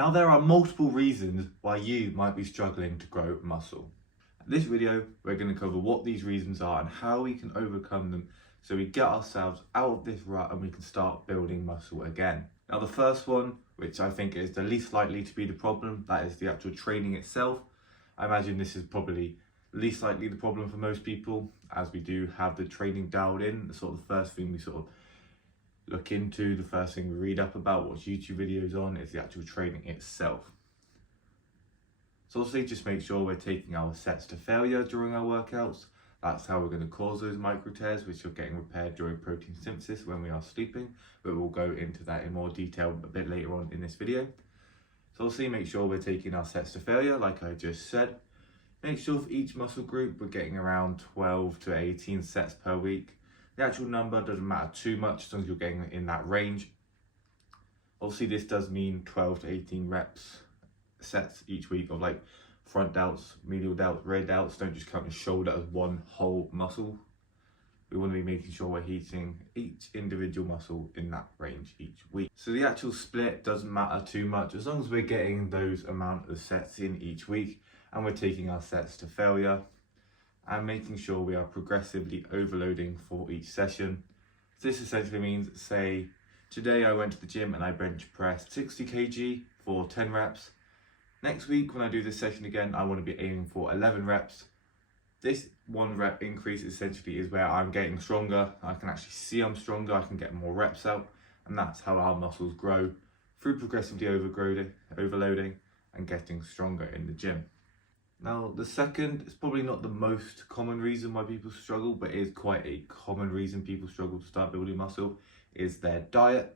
Now there are multiple reasons why you might be struggling to grow muscle. In this video, we're going to cover what these reasons are and how we can overcome them so we get ourselves out of this rut and we can start building muscle again. Now the first one, which I think is the least likely to be the problem, that is the actual training itself. I imagine this is probably least likely the problem for most people, as we do have the training dialed in. The sort of the first thing we sort of look into, the first thing we read up about, watch YouTube videos on, is the actual training itself. So obviously just make sure we're taking our sets to failure during our workouts. That's how we're going to cause those micro tears, which are getting repaired during protein synthesis when we are sleeping, but we'll go into that in more detail a bit later on in this video. So obviously make sure we're taking our sets to failure, like I just said. Make sure for each muscle group we're getting around 12 to 18 sets per week. The actual number doesn't matter too much as long as you're getting in that range. Obviously this does mean 12 to 18 reps sets each week of like front delts, medial delts, rear delts. Don't just count the shoulder as one whole muscle. We want to be making sure we're heating each individual muscle in that range each week. So the actual split doesn't matter too much as long as we're getting those amount of sets in each week and we're taking our sets to failure and making sure we are progressively overloading for each session. So this essentially means, say, today I went to the gym and I bench pressed 60 kg for 10 reps. Next week when I do this session again, I want to be aiming for 11 reps. This 1 rep increase essentially is where I'm getting stronger. I can actually see I'm stronger, I can get more reps out, and that's how our muscles grow through progressively overloading and getting stronger in the gym. Now the second is probably not the most common reason why people struggle, but is quite a common reason people struggle to start building muscle, is their diet.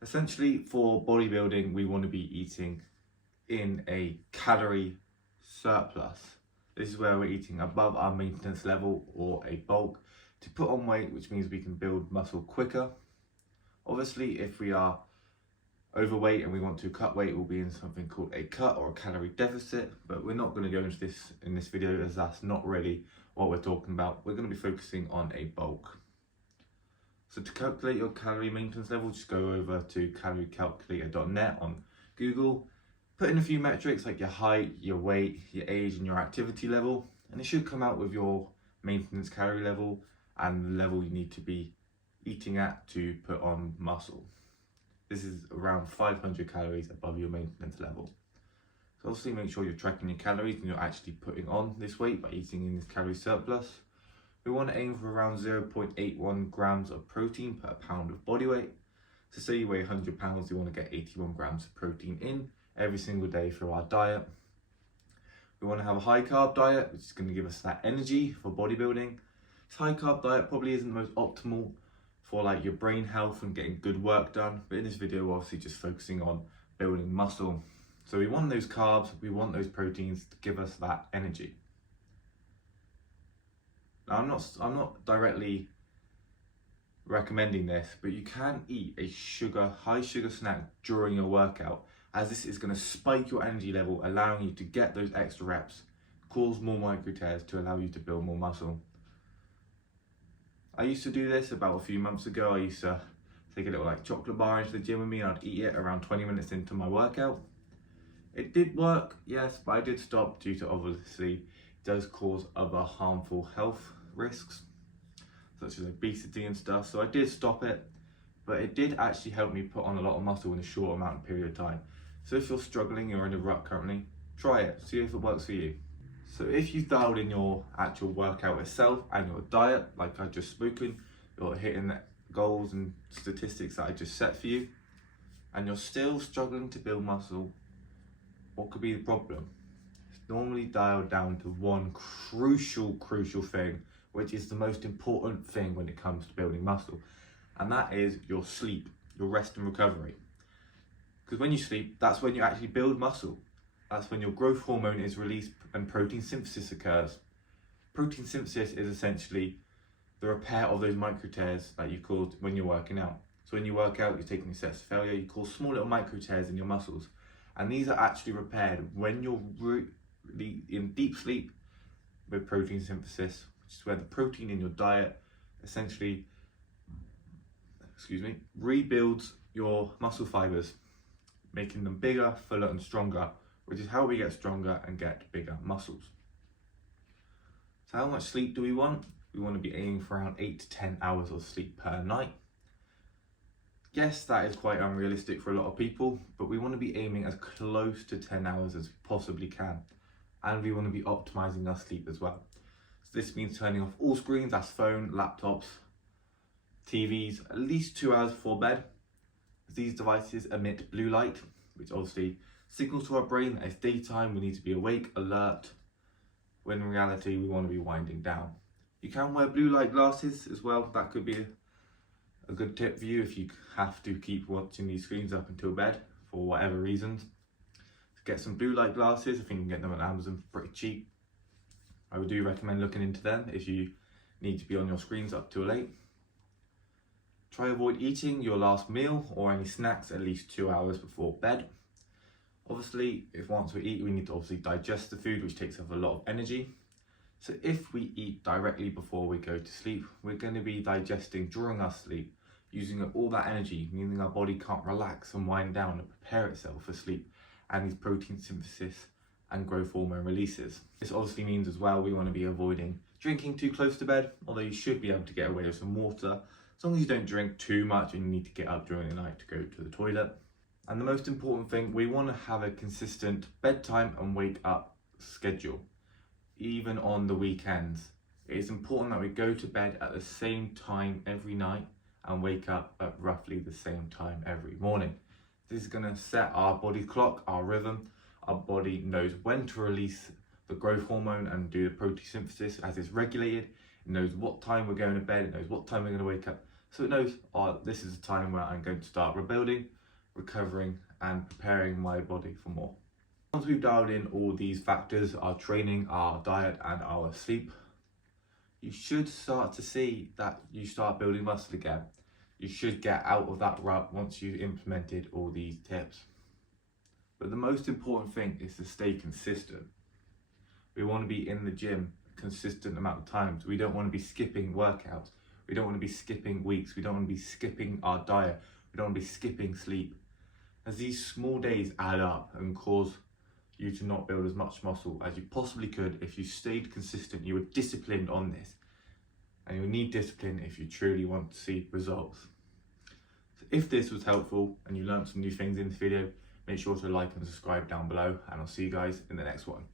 Essentially for bodybuilding, we want to be eating in a calorie surplus. This is where we're eating above our maintenance level or a bulk to put on weight, which means we can build muscle quicker. Obviously, if we are overweight and we want to cut weight, we'll be in something called a cut or a calorie deficit, but we're not going to go into this in this video as that's not really what we're talking about. We're going to be focusing on a bulk. So to calculate your calorie maintenance level, just go over to caloriecalculator.net on Google. Put in a few metrics like your height, your weight, your age and your activity level, and it should come out with your maintenance calorie level and the level you need to be eating at to put on muscle. This is around 500 calories above your maintenance level. So obviously make sure you're tracking your calories and you're actually putting on this weight by eating in this calorie surplus. We want to aim for around 0.81 grams of protein per pound of body weight. So say you weigh 100 pounds, you want to get 81 grams of protein in every single day through our diet. We want to have a high carb diet, which is going to give us that energy for bodybuilding. This high carb diet probably isn't the most optimal for like your brain health and getting good work done, but in this video we're obviously just focusing on building muscle. So we want those carbs, we want those proteins to give us that energy. Now I'm not directly recommending this, but you can eat a high sugar snack during your workout, as this is going to spike your energy level, allowing you to get those extra reps, cause more micro tears to allow you to build more muscle. I used to do this about a few months ago. I used to take a little like chocolate bar into the gym with me and I'd eat it around 20 minutes into my workout. It did work, yes, but I did stop due to obviously it does cause other harmful health risks, such as obesity and stuff. So I did stop it, but it did actually help me put on a lot of muscle in a short amount of period of time. So if you're struggling, you're in a rut currently, try it, see if it works for you. So if you've dialed in your actual workout itself and your diet, like I've just spoken, you're hitting the goals and statistics that I just set for you, and you're still struggling to build muscle, what could be the problem? It's normally dialed down to one crucial thing, which is the most important thing when it comes to building muscle, and that is your sleep, your rest and recovery. Because when you sleep, that's when you actually build muscle. That's when your growth hormone is released and protein synthesis occurs. Protein synthesis is essentially the repair of those micro tears that you caused when you're working out. So when you work out, you're taking sets to failure, you cause small little micro tears in your muscles. And these are actually repaired when you're really in deep sleep with protein synthesis, which is where the protein in your diet essentially, rebuilds your muscle fibers. making them bigger, fuller and stronger, which is how we get stronger and get bigger muscles. So how much sleep do we want? We want to be aiming for around 8 to 10 hours of sleep per night. Yes, that is quite unrealistic for a lot of people, but we want to be aiming as close to 10 hours as we possibly can. And we want to be optimizing our sleep as well. So this means turning off all screens, that's phone, laptops, TVs, at least 2 hours before bed. These devices emit blue light, which obviously signals to our brain that it's daytime, we need to be awake, alert, when in reality we want to be winding down. You can wear blue light glasses as well. That could be a good tip for you if you have to keep watching these screens up until bed for whatever reasons. Get some blue light glasses. I think you can get them on Amazon for pretty cheap. I would do recommend looking into them if you need to be on your screens up till late. Try avoid eating your last meal or any snacks at least 2 hours before bed. Obviously, if once we eat, we need to obviously digest the food, which takes up a lot of energy. So if we eat directly before we go to sleep, we're going to be digesting during our sleep, using up all that energy, meaning our body can't relax and wind down and prepare itself for sleep and these protein synthesis and growth hormone releases. This obviously means as well we want to be avoiding drinking too close to bed, although you should be able to get away with some water as long as you don't drink too much and you need to get up during the night to go to the toilet. And the most important thing, we want to have a consistent bedtime and wake up schedule, even on the weekends. It is important that we go to bed at the same time every night and wake up at roughly the same time every morning. This is going to set our body clock, our rhythm. Our body knows when to release the growth hormone and do the protein synthesis as it's regulated. It knows what time we're going to bed, it knows what time we're going to wake up. So it knows, this is the time where I'm going to start rebuilding, recovering and preparing my body for more. Once we've dialed in all these factors, our training, our diet and our sleep, you should start to see that you start building muscle again. You should get out of that rut once you've implemented all these tips. But the most important thing is to stay consistent. We want to be in the gym a consistent amount of times. We don't want to be skipping workouts. We don't want to be skipping weeks. We don't want to be skipping our diet. We don't want to be skipping sleep. As these small days add up and cause you to not build as much muscle as you possibly could if you stayed consistent, you were disciplined on this. And you'll need discipline if you truly want to see results. So if this was helpful and you learned some new things in this video, make sure to like and subscribe down below, and I'll see you guys in the next one.